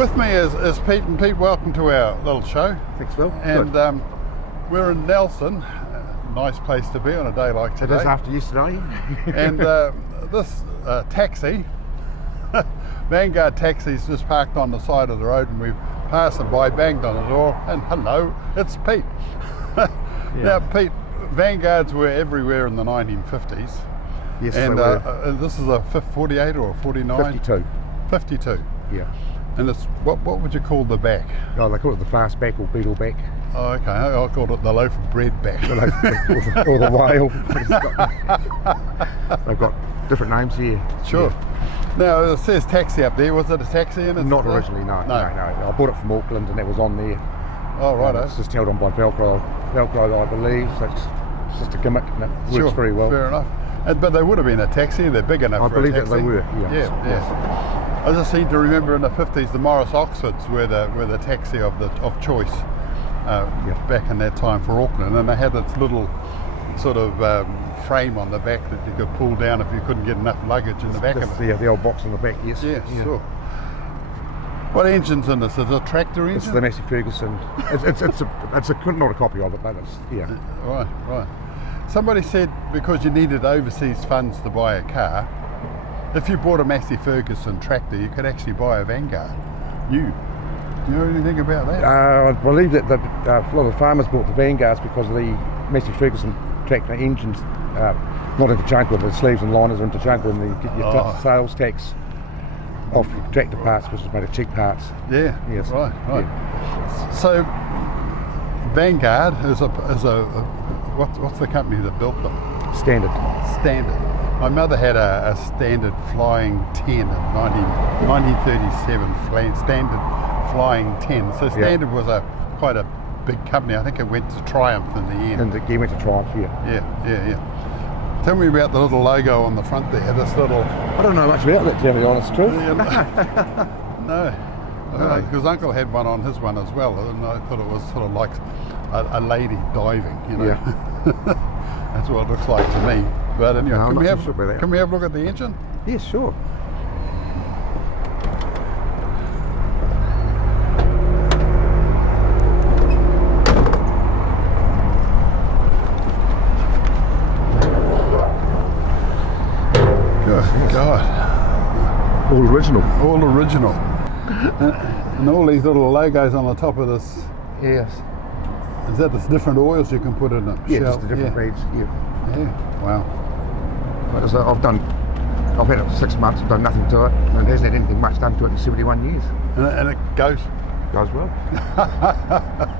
With me is Pete, and Pete, welcome to our little show. Thanks, Phil. And we're in Nelson, nice place to be on a day like today. It is after yesterday. And this taxi, Vanguard taxi's just parked on the side of the road, and we've passed them by, banged on the door, and hello, it's Pete. Now, Pete, Vanguards were everywhere in the 1950s. Yes, and they were. This is a 48 or a 49? 52. 52. Yeah. And it's what would you call the back? Oh, they call it the fast back or beetle back. Oh, okay. I called it the loaf of bread back. The loaf of bread, or the whale. They've got different names here. Sure. Yeah. Now it says taxi up there. Was it a taxi in it? Not originally, no. I bought it from Auckland and it was on there. Oh, right. It's just held on by Velcro, I believe. So it's just a gimmick and it works very well. Fair enough. But they would have been a taxi. They're big enough for a taxi. I believe that they were. Yeah. I just seem to remember in the 50s the Morris Oxfords were the taxi of choice back in that time for Auckland, and they had this little sort of frame on the back that you could pull down if you couldn't get enough luggage in the back of it. Yeah, the old box in the back, yes. Yeah, sure. What engine's in this? Is it a tractor engine? It's the Massey Ferguson. It's not a copy of it, but it's, yeah. Right. Somebody said because you needed overseas funds to buy a car, if you bought a Massey Ferguson tractor, you could actually buy a Vanguard. Do you know anything about that? I believe that a lot of farmers bought the Vanguards because of the Massey Ferguson tractor engines, not interchangeable, but the sleeves and liners are interchangeable, and you get your sales tax off your tractor parts, which is made of cheap parts. Yeah. Yes. Right. Yeah. So Vanguard is a what's the company that built them? Standard. My mother had a Standard Flying 10 in 1937, Standard Flying 10. So Standard was quite a big company. I think it went to Triumph in the end. And it went to Triumph, Yeah. Tell me about the little logo on the front there, this little... I don't know much about that, to be honest, truth. No. Because Uncle had one on his one as well, and I thought it was sort of like a lady diving, you know. Yeah. That's what it looks like to me. But anyway, no, can we have a look at the engine? Yes, sure. God. All original. And all these little logos on the top of this. Yes. Is that the different oils you can put in it? Yeah, just the different grades. Yeah. Wow. I've had it for 6 months, I've done nothing to it, and it hasn't had anything much done to it in 71 years. And it goes well.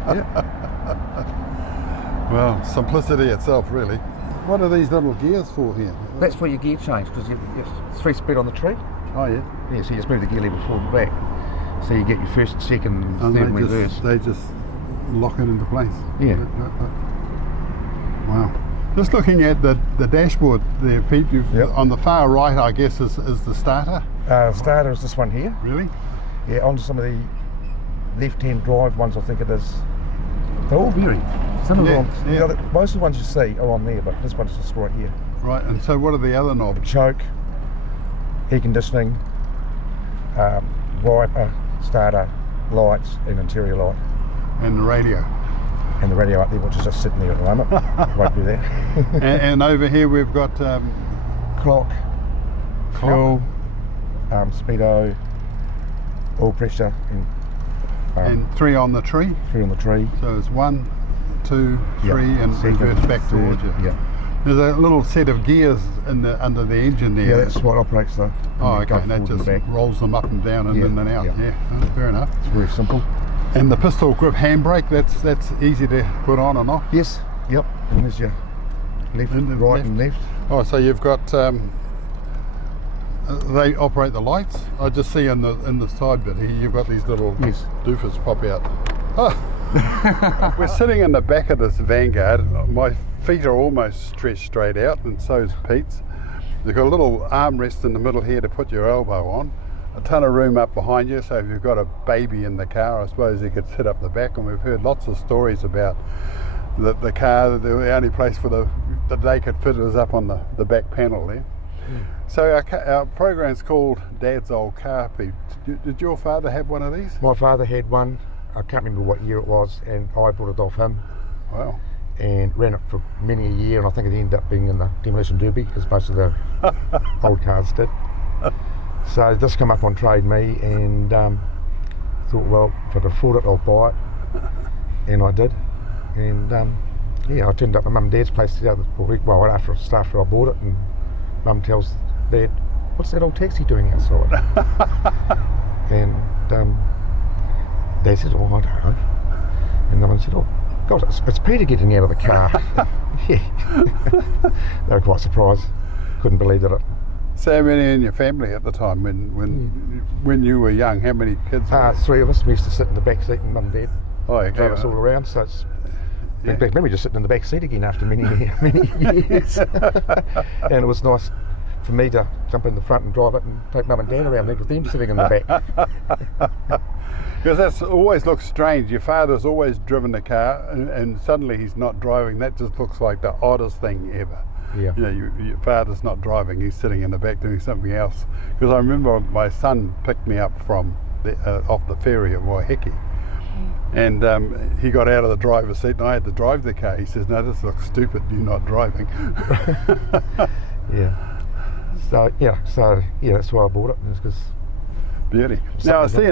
Yeah. Well, simplicity itself, really. What are these little gears for here? That's for your gear change, because it's 3-speed on the tree. Oh, yeah. Yeah, so you just move the gear lever forward and back. So you get your first, second, and third reverse. They just lock it into place. Yeah. Wow. Just looking at the dashboard there, Pete, on the far right, I guess, is the starter. Starter is this one here. Really? Yeah, onto some of the left-hand drive ones, I think it is. They're all very similar. Most of the ones you see are on there, but this one's just right here. Right, and so what are the other knobs? Choke, air conditioning, wiper, starter, lights, and interior light. And the radio. And the radio up there, which is just sitting there at the moment. Won't be there. and over here we've got clock, fuel, speedo, oil pressure, and 3 on the tree. 3 on the tree. So it's 1, 2, 3, and reverse back towards you. Yeah. There's a little set of gears under the engine there. Yeah, that's what operates the. Oh, okay. And that just rolls them up and down and in and out. Yeah. Oh, fair enough. It's very simple. And the pistol grip handbrake, that's easy to put on and off? Yes, yep. And there's your left, right and left. Oh, so you've got, they operate the lights? I just see in the side bit here, you've got these little doofers pop out. Oh. We're sitting in the back of this Vanguard. My feet are almost stretched straight out, and so is Pete's. You've got a little armrest in the middle here to put your elbow on. A ton of room up behind you, so if you've got a baby in the car, I suppose you could sit up the back. And we've heard lots of stories about the car. The only place that they could fit was up on the back panel there. So our program's called Dad's Old Car Peep. Did your father have one of these? My father had one. I can't remember what year it was, and I bought it off him. Wow. And ran it for many a year, and I think it ended up being in the demolition derby, as most of the old cars did. So this came up on Trade Me, and thought, well, if I could afford it, I'll buy it. And I did. And yeah, I turned up at Mum and Dad's place the other week, well, after I bought it, and Mum tells Dad, what's that old taxi doing outside? And Dad said, oh, I don't know. And Mum said, oh, God, it's Peter getting out of the car. Yeah. They were quite surprised. Couldn't believe that it. So how many in your family at the time when you were young? How many kids? Three of us. We used to sit in the back seat, and Mum and Dad drove us all around. So it's back then we just sitting in the back seat again after many years. And it was nice for me to jump in the front and drive it and take Mum and Dad around there with them sitting in the back. Because that always looks strange. Your father's always driven the car, and suddenly he's not driving. That just looks like the oddest thing ever. Yeah. You know, your father's not driving; he's sitting in the back doing something else. Because I remember my son picked me up from off the ferry at Waiheke, and he got out of the driver's seat, and I had to drive the car. He says, "No, this looks stupid. You're not driving." Yeah. So that's why I bought it. Because beauty. Now I see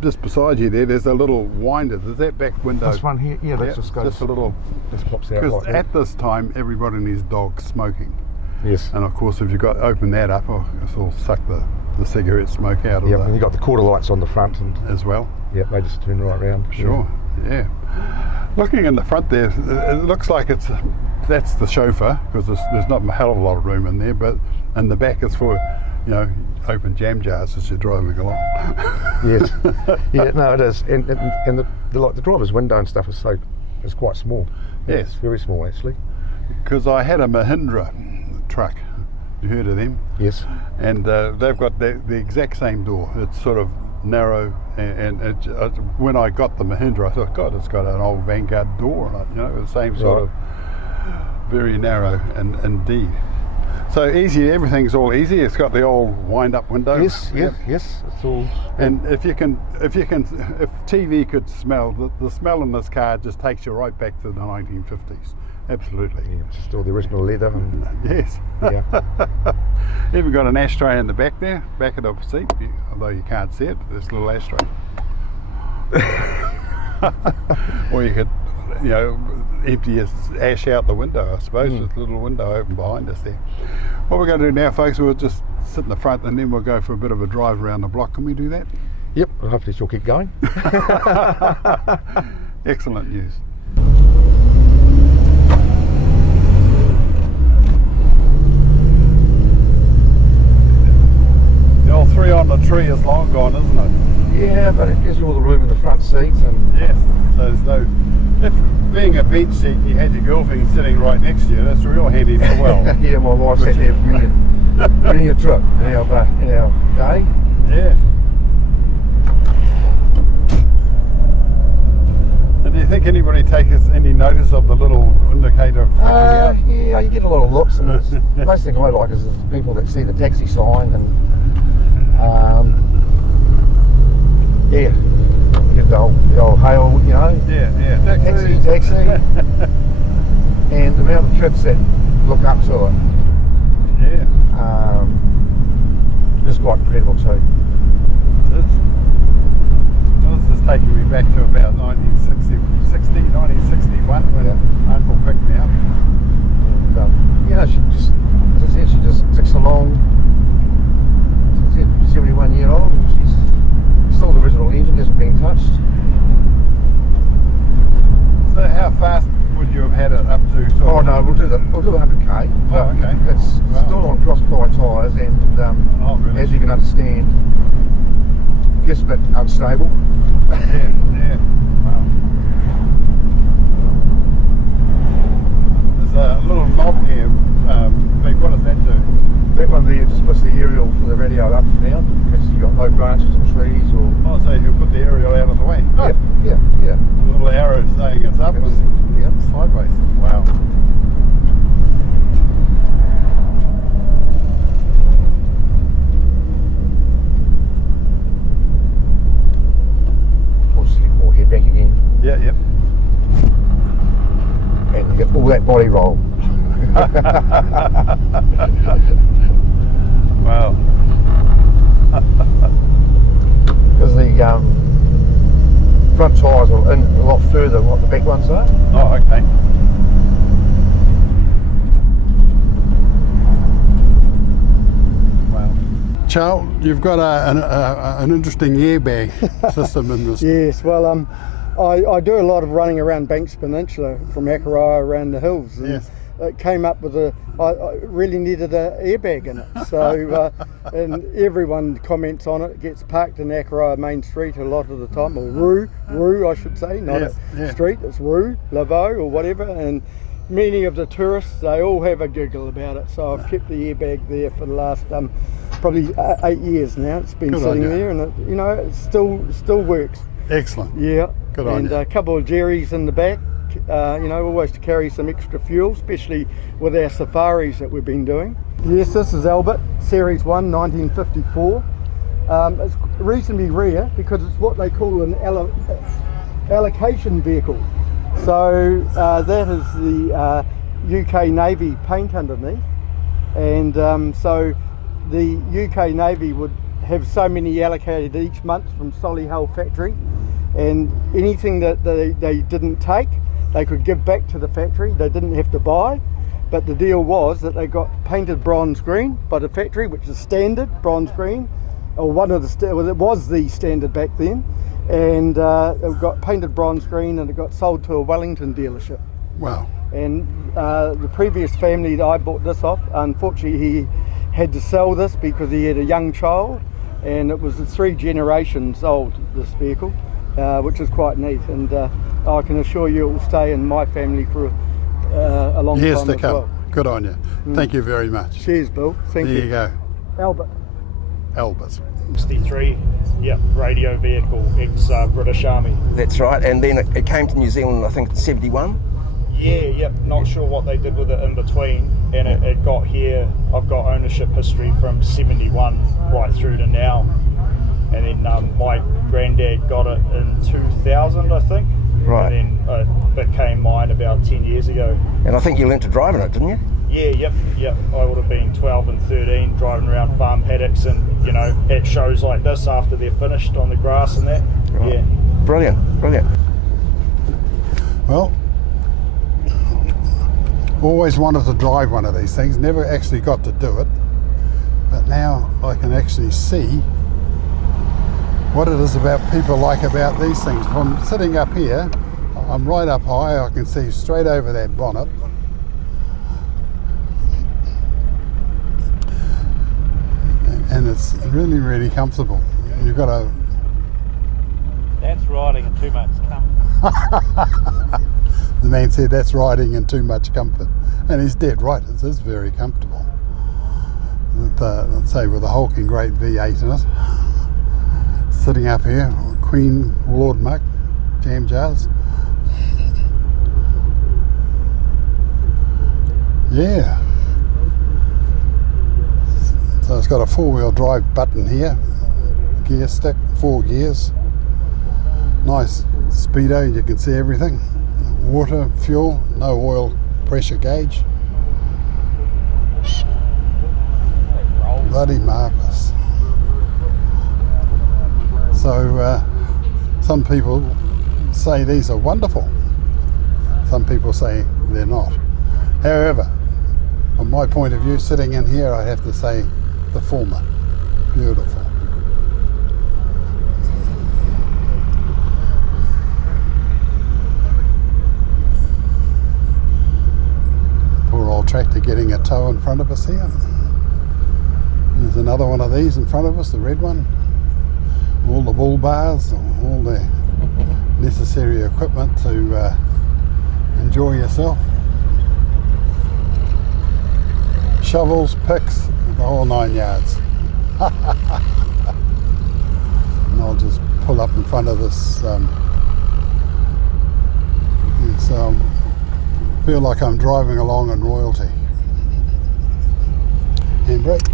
just beside you there's a little winder. Is that back window? This one here, yeah, that just goes. Just a little. Just pops out. Because like that. at this time, everybody and his dog's smoking. Yes. And of course, if you open that up, it'll suck the cigarette smoke out of Yeah, and you got the quarter lights on the front and as well. Yeah, they just turn right round. Sure. Yeah. Looking in the front there, it looks like that's the chauffeur, because there's not a hell of a lot of room in there, but and the back is for, open jam jars as you're driving along. Yes. Yeah, no, it is. And the driver's window and stuff is quite small. Yes. It's very small actually. Because I had a Mahindra truck. You heard of them? Yes. And they've got the exact same door. It's sort of narrow, and when I got the Mahindra, I thought, God, it's got an old Vanguard door on it. The same sort of very narrow, and indeed. So easy, everything's all easy. It's got the old wind-up window. Yes, yes, it's all. And if TV could smell, the smell in this car just takes you right back to the 1950s. Absolutely. Yeah, it's still the original leather. And, yes. Yeah. Even got an ashtray in the back there, back of the seat, although you can't see it, but there's a little ashtray. Or you could, empty your ash out the window, I suppose. There's a little window open behind us there. What we're going to do now, folks, we'll just sit in the front and then we'll go for a bit of a drive around the block. Can we do that? Yep, well, hopefully she'll keep going. Excellent news. The old 3 on the tree is long gone, isn't it? Yeah, but it gives you all the room in the front seats. And yes, so there's no... If being a bench seat, you had your girlfriend sitting right next to you, that's real handy for well. Yeah, my wife sat there for many a trip in our day. Yeah. And do you think anybody takes any notice of the little indicator? Yeah, you get a lot of looks, and the most thing I like is the people that see the taxi sign and yeah, you get the old hail, Yeah, taxi, and the amount of kids that look up to it. Yeah. It's quite incredible too. It is. Well, this is taking me back to about 1961 when Uncle picked me up. And, she just, as I said, she just ticks along. She's 71 years old. She's still the original engine, hasn't been touched. So how fast would you have had it up to? Oh no, we'll do 100k. Oh, okay. It's still on cross-ply tyres, and really? as you can understand, it gets a bit unstable. Yeah. Wow. There's a little knob here. Big. What does that do? That one there just puts the aerial for the radio up and down because you've got low branches and trees or... Oh, so you put the aerial out of the way. Yeah. A little arrow saying it's up and sideways. Wow. Yeah, yep. And you get all that body roll. Wow. Because the front tyres are in a lot further than what the back ones are. Oh, okay. Wow. Charles, you've got an interesting airbag system in this. Yes, well, I do a lot of running around Banks Peninsula from Akarai around the hills, and Yes. it came up with I really needed an airbag in it. So, and everyone comments on it. It gets parked in Akarai Main Street a lot of the time, or Roo, I should say, not Yes, a yeah. street. It's Roo, Laveau, or whatever. And many of the tourists, they all have a giggle about it. So I've kept the airbag there for the last probably 8 years now. It's been Good on sitting you. there, and it still works. Excellent. Yeah. Good on and you. a couple of Jerry's in the back, always to carry some extra fuel, especially with our safaris that we've been doing. Yes, this is Albert, Series 1, 1954. It's reasonably rare because it's what they call an allocation vehicle. So that is the UK Navy paint underneath, and so the UK Navy would have so many allocated each month from Solihull factory, and anything that they didn't take, they could give back to the factory. They didn't have to buy, but the deal was that they got painted bronze green by the factory, which is standard bronze green, or it was the standard back then, and it got painted bronze green, and it got sold to a Wellington dealership. Wow. And the previous family that I bought this off, unfortunately he had to sell this because he had a young child, and it was 3 generations old, this vehicle, which is quite neat, and I can assure you it will stay in my family for a long Years time to as come. well. Good on you. Thank you very much. Cheers, Bill. Thank There you. you go. Albert. Albert. 63, yep, radio vehicle, ex-British Army. That's right, and then it came to New Zealand, I think, in 71. Yeah, yep, not sure what they did with it in between, and it got here. I've got ownership history from 71 right through to now, and then my granddad got it in 2000, I think. Right. And then it became mine about 10 years ago. And I think you learnt to drive in it, didn't you? Yeah, yep. I would have been 12 and 13 driving around farm paddocks and, at shows like this after they're finished on the grass and that. Right. Yeah. Brilliant. Well, always wanted to drive one of these things, never actually got to do it, but now I can actually see what it is about people like about these things. From sitting up here, I'm right up high, I can see straight over that bonnet. And it's really, really comfortable. You've got a... That's riding in too much comfort. The man said that's riding in too much comfort. And he's dead right, it is very comfortable. Let's say with a hulking great V8 in it. Sitting up here, Queen Lord Muck, jam jars. Yeah. So it's got a 4-wheel drive button here, gear stick, 4 gears. Nice speedo, you can see everything. Water, fuel, no oil pressure gauge. Bloody marvellous. So some people say these are wonderful. Some people say they're not. However, from my point of view, sitting in here, I have to say the former. Beautiful. Poor old tractor getting a tow in front of us here. There's another one of these in front of us, the red one. All the bull bars, all the necessary equipment to enjoy yourself. Shovels, picks, the whole 9 yards. And I'll just pull up in front of this. So I feel like I'm driving along in royalty. Handbrake.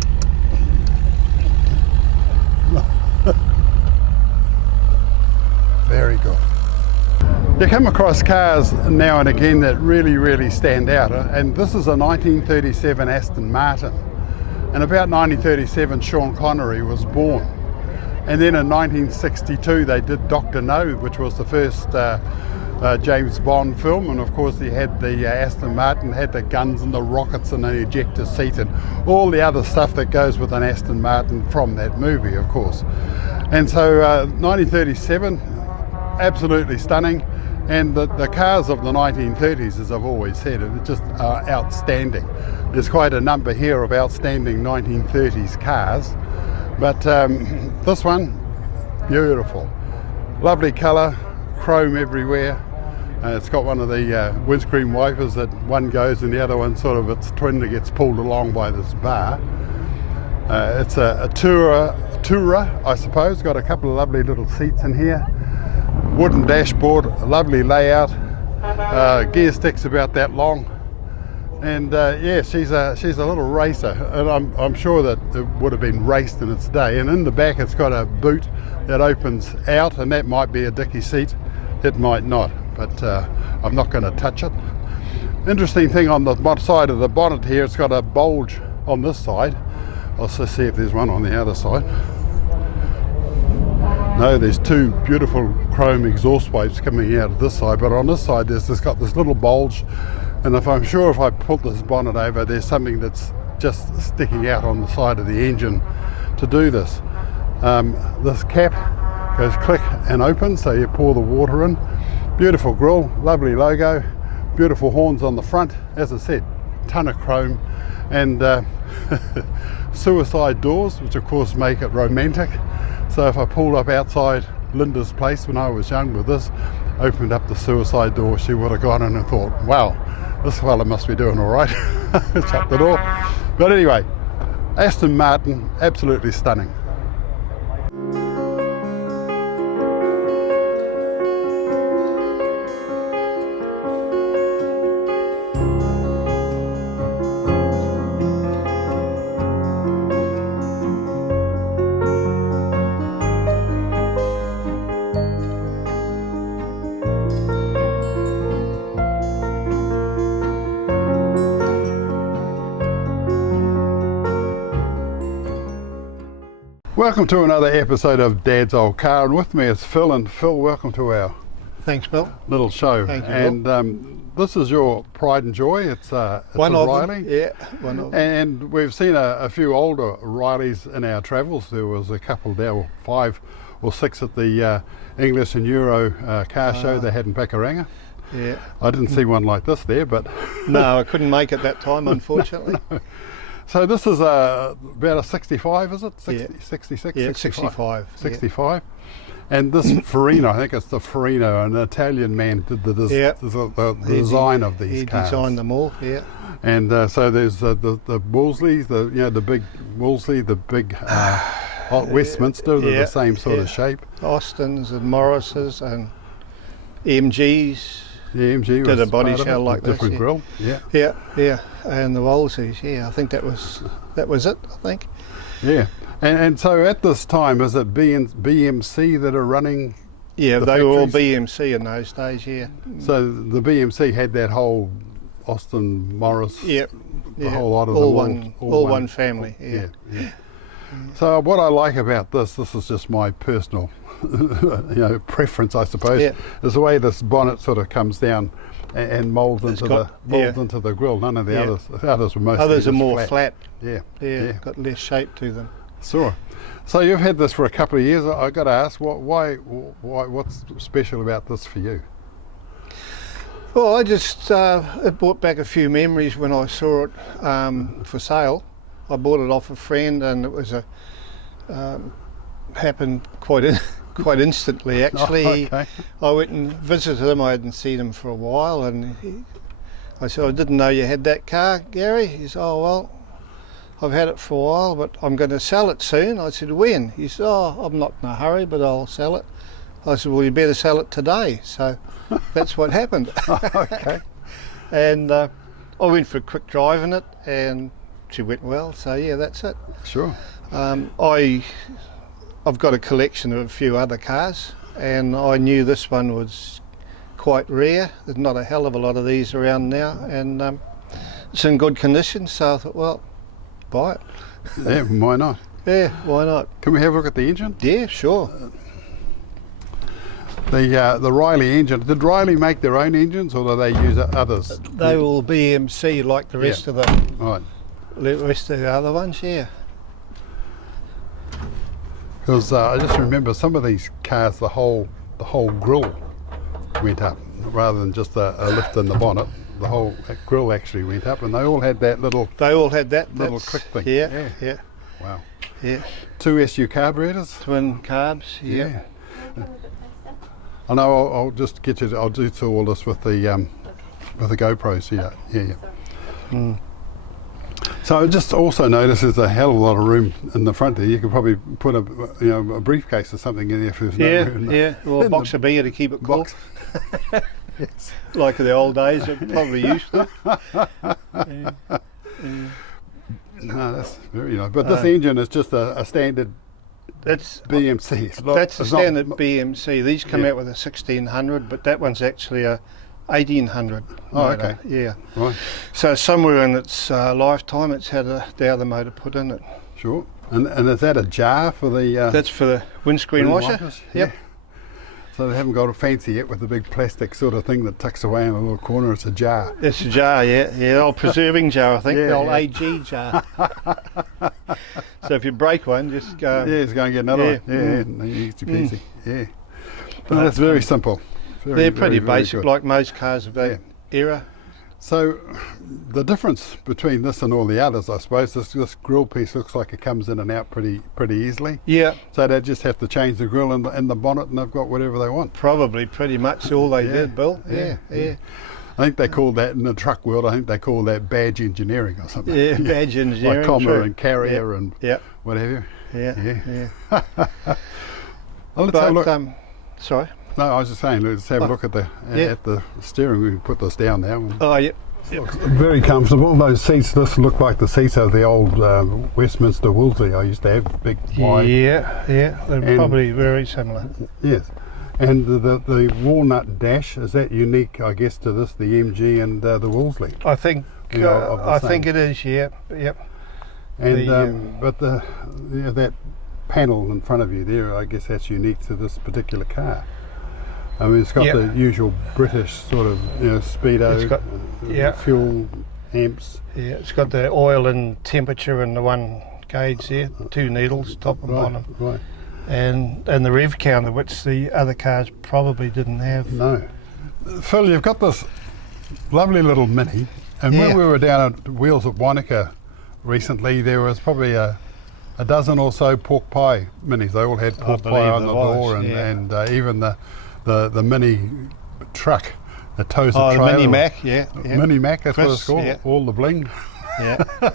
Very good. You come across cars now and again that really stand out, and this is a 1937 Aston Martin. And about 1937 Sean Connery was born. And then in 1962 they did Dr. No, which was the first James Bond film, and of course he had the Aston Martin, had the guns and the rockets and the ejector seat and all the other stuff that goes with an Aston Martin from that movie, of course. And so 1937, absolutely stunning. And the cars of the 1930s, as I've always said, are just outstanding. There's quite a number here of outstanding 1930s cars, but this one, beautiful. Lovely colour, chrome everywhere. It's got one of the windscreen wipers that one goes and the other one sort of its twin that gets pulled along by this bar. It's a tourer, I suppose. Got a couple of lovely little seats in here. Wooden dashboard, a lovely layout. Gear sticks about that long, and yeah, she's a little racer, and I'm sure that it would have been raced in its day. And in the back, it's got a boot that opens out, and that might be a dicky seat. It might not, but I'm not going to touch it. Interesting thing on the side of the bonnet here, it's got a bulge on this side. I'll just see if there's one on the other side. No, there's two beautiful chrome exhaust pipes coming out of this side, but on this side there's just got this little bulge, and if I put this bonnet over, there's something that's just sticking out on the side of the engine to do this. This cap goes click and opens, so you pour the water in. Beautiful grille, lovely logo, beautiful horns on the front, as I said, ton of chrome, and suicide doors, which of course make it romantic. So if I pulled up outside Linda's place when I was young with this, opened up the suicide door, she would have gone in and thought, wow, this fella must be doing all right. Shut the door. But anyway, Aston Martin, absolutely stunning. Welcome to another episode of Dad's Old Car, and with me is Phil. And Phil, welcome to our Thanks, Bill. little show. Thank you, and this is your pride and joy. It's One a of Riley. them. Yeah, one of them. And we've seen a few older Rileys in our travels. There was a couple there, or 5 or 6 at the English and Euro car show they had in Pakuranga. Yeah. I didn't see one like this there, but No, I couldn't make it that time, unfortunately. No. So this is about a 65, is it? 60, Yeah. 66? Yeah, 65. 65. And this Farina, I think it's the Farina, an Italian man did the design of these cars. He designed them all, yeah. And so there's the Wolsleys, the big Wolseley, the big Westminster, they're the same sort of shape. Austins and Morrises and MGs. The MG Did was a body part of shell it, like the this, different yeah. grille, yeah. Yeah, and the Wolseys, yeah, I think that was it, I think. Yeah, and so at this time, is it BMC that are running? Yeah, the they were all factories? BMC in those days, yeah. So the BMC had that whole Austin, Morris, Yep. the whole lot of all them, one family, yeah. So what I like about this is just my personal preference, I suppose, is the way this bonnet sort of comes down and molds into the grille. None of the others were mostly Others are just more flat. Yeah. Got less shape to them. Sure. So you've had this for a couple of years. I got to ask, what's special about this for you? Well, I just it brought back a few memories when I saw it for sale. I bought it off a friend, and it was happened quite instantly, actually. Oh, okay. I went and visited him. I hadn't seen him for a while, and I said, I didn't know you had that car, Gary. He said, oh, well, I've had it for a while, but I'm going to sell it soon. I said, when? He said, oh, I'm not in a hurry, but I'll sell it. I said, well, you better sell it today. So that's what happened. Okay. And I went for a quick drive in it, and she went well. So yeah, that's it. Sure. I've got a collection of a few other cars, and I knew this one was quite rare. There's not a hell of a lot of these around now, and it's in good condition, so I thought, well, buy it. Yeah, why not? Yeah, why not? Can we have a look at the engine? Yeah, sure. The Riley engine. Did Riley make their own engines, or do they use others? They will BMC like the rest of the Right. rest of the other ones. Yeah. Because I just remember some of these cars, the whole grille went up rather than just a lift in the bonnet. The whole grille actually went up, and they all had that little. They all had that little click thing. Yeah, yeah. Wow. Yeah. 2 SU carburetors. Twin carbs. Yeah. I know. I'll just get you. I'll do all this with the GoPros. Yeah. So I just also noticed there's a hell of a lot of room in the front there. You could probably put a briefcase or something in there if there's no room. Or a box of beer to keep it cool. Yes. Like the old days, it probably used to. No, that's very nice. But this engine is just a standard. That's BMC. It's not, that's a it's standard not, BMC. These come out with a 1600, but that one's actually a 1800. Oh, motor. okay. Yeah. Right. So somewhere in its lifetime, it's had the other motor put in it. Sure. And is that a jar for the? That's for the windscreen washer. wipers? Yep. Yeah. So they haven't got a fancy yet with the big plastic sort of thing that tucks away in a little corner. It's a jar. It's a jar, yeah. The old preserving jar, I think. Yeah, the old yeah. AG jar. So if you break one, just go. Yeah, it's going to get another one. Yeah, easy peasy. Yeah. But that's very simple. They're pretty very basic, good. like most cars of that era. So the difference between this and all the others, I suppose, this grille piece looks like it comes in and out pretty easily. Yeah. So they just have to change the grille in the bonnet, and they've got whatever they want. Probably pretty much all they did, Bill. Yeah. I think they call that in the truck world. I think they call that badge engineering or something. Yeah, badge engineering. Like comma true. and carrier and what have you. Yeah. Well, let's have a look. Sorry. No, I was just saying, let's have a look at the steering. We can put this down now. Oh, yeah. Very comfortable. Those seats, this look like the seats of the old Westminster Wolseley I used to have, big wide. Yeah. They're probably very similar. Yes. And the walnut dash, is that unique, I guess, to this, the MG and the Wolseley? I think I think it is, yeah. Yep. And but that panel in front of you there, I guess that's unique to this particular car. I mean, it's got the usual British sort of speedo, it's got, fuel, amps. Yeah, it's got the oil and temperature in the one gauge there, 2 needles, top and bottom. Right. And the rev counter, which the other cars probably didn't have. No. Phil, you've got this lovely little Mini, and when we were down at Wheels at Wanaka recently, there was probably a dozen or so pork pie Minis. They all had pork pie on the door, and even the Mini truck that tows the trailer. The Mini Mac, Mini Mac, that's Chris, what it's called, all the bling. Yeah.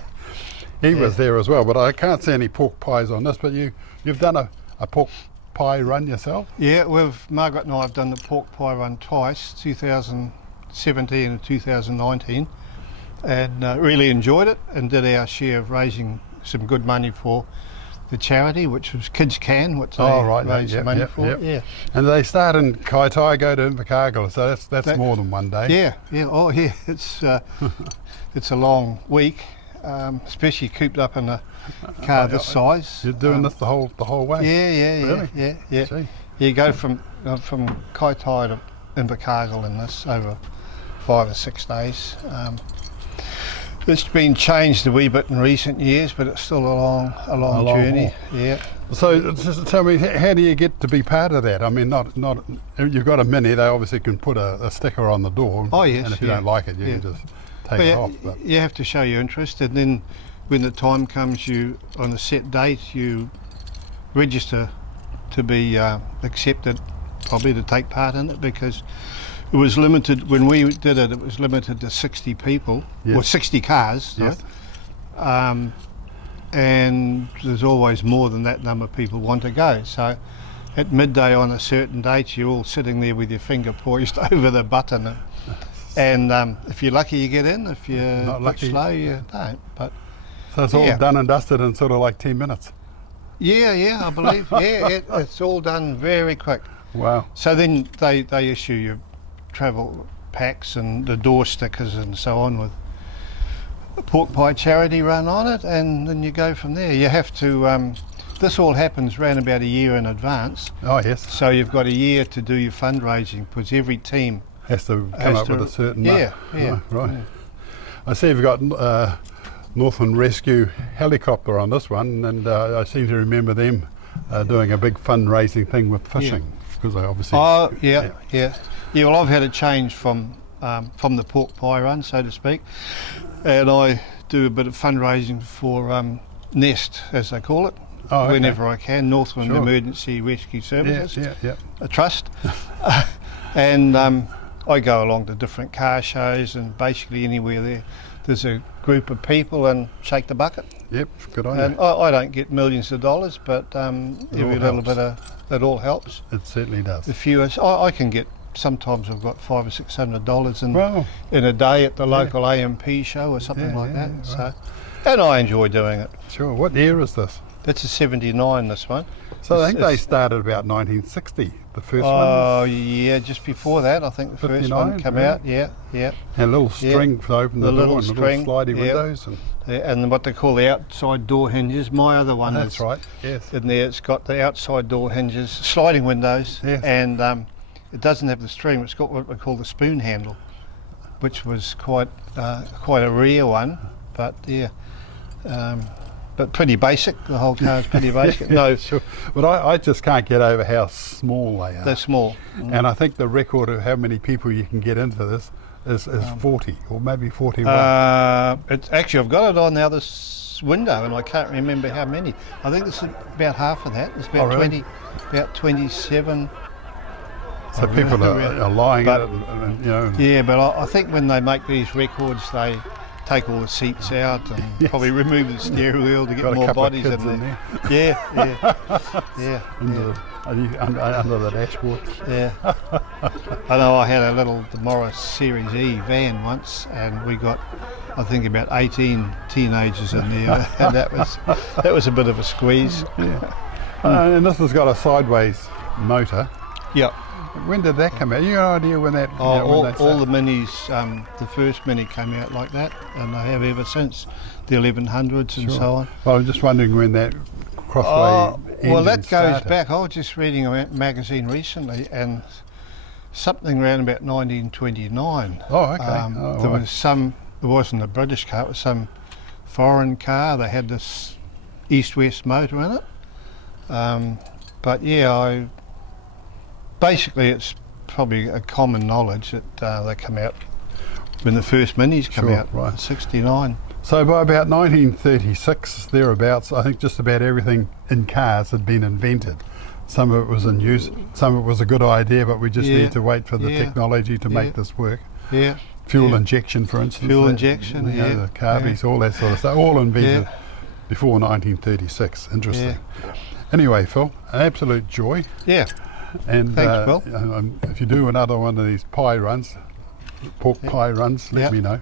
He was there as well, but I can't see any pork pies on this, but you've done a pork pie run yourself? Yeah, Margaret and I have done the pork pie run twice, 2017 and 2019, and really enjoyed it, and did our share of raising some good money for the charity, which was Kids Can, which they raised the money for. Yeah. And they start in Kaitaia, go to Invercargill, so that's more than one day. Yeah. Oh, yeah. It's it's a long week, especially cooped up in a car this size. You're doing this the whole way? Yeah. Really? Yeah. Gee. You go from Kaitaia to Invercargill in this over 5 or 6 days. It's been changed a wee bit in recent years, but it's still a long journey. Haul. Yeah. So just tell me, how do you get to be part of that? I mean, not you've got a Mini. They obviously can put a sticker on the door. Oh yes. And if you don't like it, you can just take it off. But you have to show your interest, and then when the time comes, you on a set date you register to be accepted, probably to take part in it, because it was limited when we did it. It was limited to 60 people, or 60 cars. Yes. And there's always more than that number of people want to go. So at midday on a certain date, you're all sitting there with your finger poised over the button. And if you're lucky, you get in. If you're not lucky, slow, you don't. But so it's all done and dusted in sort of like 10 minutes. Yeah, I believe. It's all done very quick. Wow. So then they issue travel packs and the door stickers and so on with a pork pie charity run on it, and then you go from there. You have to, this all happens around about a year in advance. Oh yes. So you've got a year to do your fundraising, because every team Has to come up with a certain yeah. Right. I see you've got Northland Rescue helicopter on this one, and I seem to remember them doing a big fundraising thing with fishing, because I obviously. Oh yeah. Well, I've had a change from the pork pie run, so to speak, and I do a bit of fundraising for Nest, as they call it, whenever I can. Northland Emergency Rescue Services, a trust, and I go along to different car shows and basically anywhere there's a group of people and shake the bucket. Yep, good idea. And I don't get millions of dollars, but every little bit it all helps. It certainly does. The fewest, I can get. Sometimes I've got $500 or $600 in a day at the local AMP show or something like that. Right. So, and I enjoy doing it. Sure. What year is this? That's a 79. This one. So I think they started about 1960. The first one. Oh yeah, just before that, I think the first one came out. Yeah. And a little string to open the door, little and string, little slidey windows. And what they call the outside door hinges. My other one That's is right. Yes. in there. It's got the outside door hinges, sliding windows, and it doesn't have the string. It's got what we call the spoon handle, which was quite a rare one. But but pretty basic. The whole car is pretty basic. No, Sure. But I just can't get over how small they are. they're small. And I think the record of how many people you can get into this is 40 or maybe 41. It's actually, I've got it on the other window, and I can't remember how many. I think it's about half of that. It's about really? about 27. So people are lying But- at it, and, you know. Yeah, but I think when they make these records, they take all the seats out and probably remove the steering wheel to get Got a more couple of bodies kids in there. Yeah. Under the dashboard. Yeah. I know I had a little Morris Series E van once, and we got, I think, about 18 teenagers in there, and that was a bit of a squeeze. And this has got a sideways motor. Yeah. When did that come out? You got an idea when that? Oh, when they all the started? minis, the first mini came out like that, and they have ever since, the 1100s and so on. Well, I'm just wondering when that crossway. Well, that engine goes started. back. I was just reading a magazine recently, and something around about 1929. Oh, okay. There was some. It wasn't a British car. It was some foreign car. They had this east-west motor in it. But yeah, basically it's probably a common knowledge that they come out when the first minis come out. Right. In 69. So by about 1936, thereabouts, I think just about everything in cars had been invented. Some of it was in use, some of it was a good idea, but we just need to wait for the technology to make this work. Yeah. Fuel injection, for instance. Fuel injection, you know, the carbies, all that sort of stuff, all invented before 1936. Interesting. Anyway, Phil, an absolute joy. Yeah. And Thanks, Phil. if you do another one of these pie runs, pork pie runs, let me know.